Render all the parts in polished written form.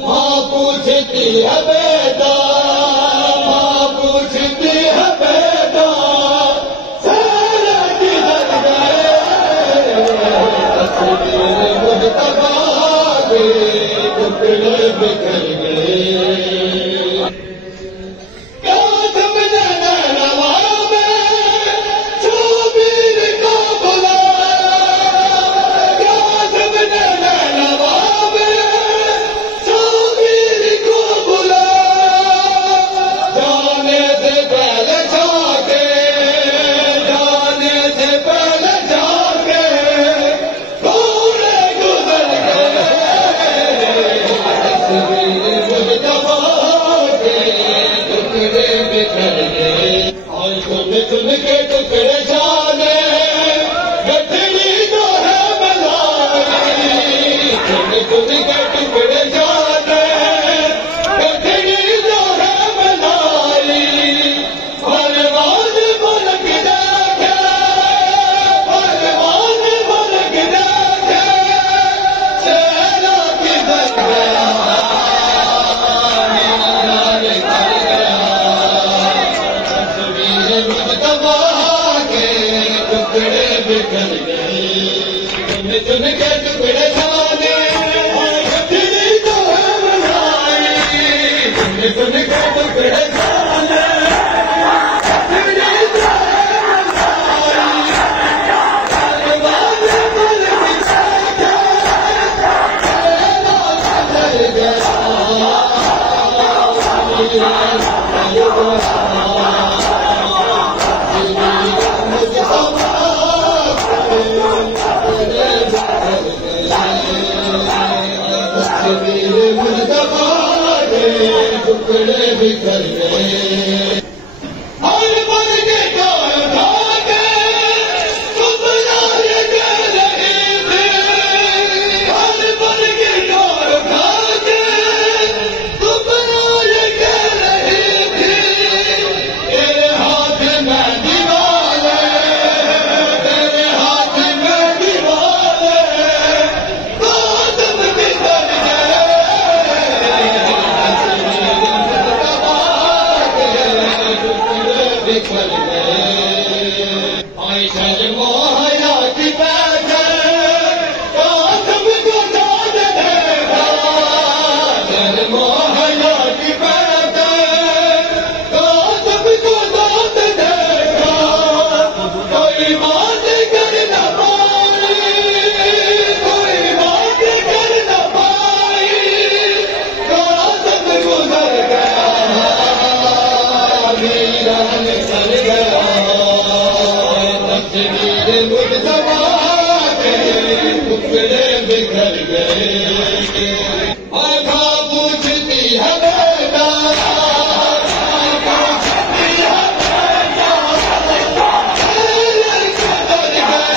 ماں پوچھتی ہے بیٹا، ماں پوچھتی ہے بیٹا، سارا کدھر گئے؟ تصویر مجتبیٰ کے ٹکڑے بکھر گئے۔ سن کے ٹکڑے جانے گٹھڑی تو ہے بلائی، سن کے ٹکڑے جانے گٹھڑی تو ہے بلائی، پروان ملک دیکھے، پروان ملک دیکھے، چہرہ کدھر گیا؟ ٹکڑے بکھر گئے، چن کے ٹکڑے جانے گٹھڑی تو ہے بلائی، چن کے ٹکڑے جانے گٹھڑی تو ہے بلائی، پروان ملک دیکھے، چہرہ کدھر ٹکڑے بکھر گئے۔ ہر بن کے ڈور کھا کے گمراہ کر رہے تھے، ہر بن کے ڈور کھا کے گمراہ کر رہے تھے، تیرے ہاتھ میں دیوالے، تیرے ہاتھ میں دیوالے، قاسم کدھر گئے؟ بکھر گئے۔ عائشہ موہیا کی بیٹھے، قاسم کو داد دے گا، موہیا کی بیٹھے، قاسم کو داد دے گا، کوئی بات کر نہ پائی، کوئی بات کر نہ پائی، قاسم گزر گیا، ویران چل گیا، تصویر مجتبیٰ کے ٹکڑے بکھر گئے۔ ماں پوچھتی ہے بیٹا، ماں پوچھتی ہے بیٹا، سارے کدھر گئے؟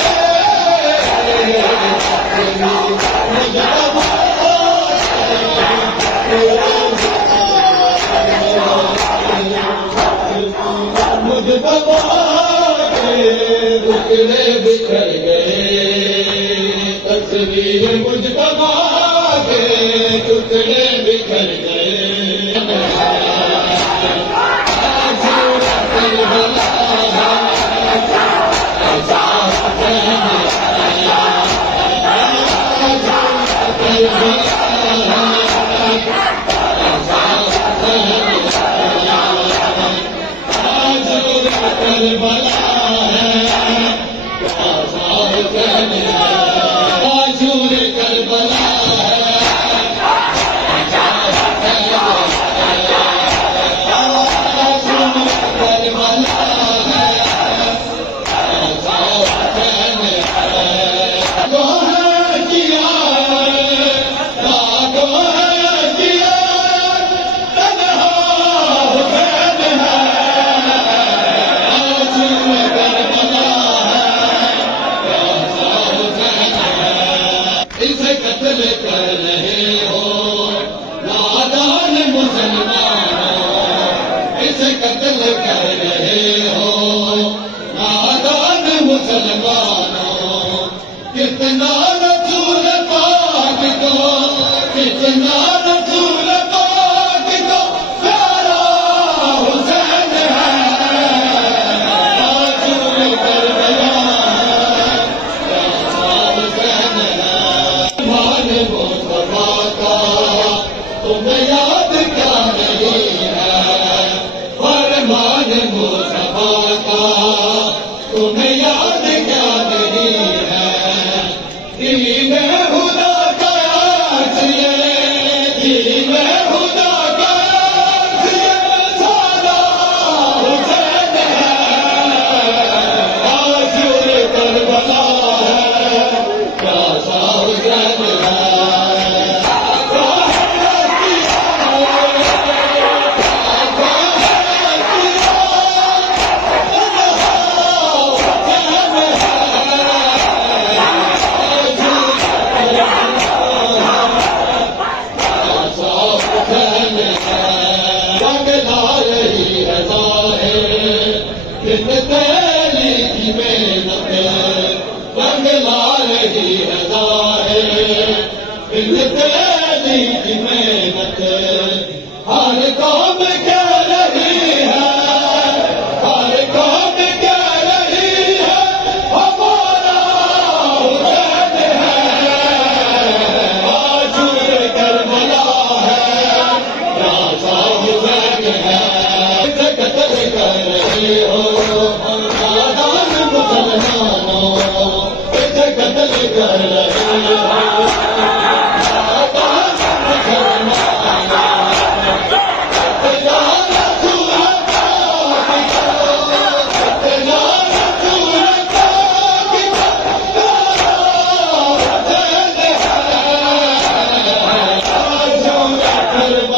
مجتبیٰ کے ٹکڑے بکھر گئے، تصویر مجتبیٰ کے ٹکڑے بکھر گئے۔ قتل کر رہے ہو نادان مسلمانوں، کتنا رسول پاک کو اتنا رسول پاک کا پیارا حسین ہے، تاجر کربلا پیارا حسین ہے، مان مصطفیٰ کا تمہیں یاد کیا نہیں ہے، فرمان مصطفیٰ کا تمہیں یاد کیا نہیں ہے، دین خدا کا عاصیے، دین خدا کا عاصیے سادہ حسین ہے، تاجر کربلا ہے، پیاسا حسین ہے، تیری کی محنت رنگ لا رہی ہے ظاہر، تیری کی محنت ہر قوم کہہ رہی ہے، ہر قوم کہہ رہی ہے ہمارا حسین ہے، تاجر کربلا ہے، پیاسا حسین ہے، قتل کر رہے ہو نادان مسلمانوں، اسے قتل کر رہے ہو نادان مسلمانوں، اتنا رسول پاک کا، اتنا رسول پاک کا پیارا حسین ہے، تاجر کربلا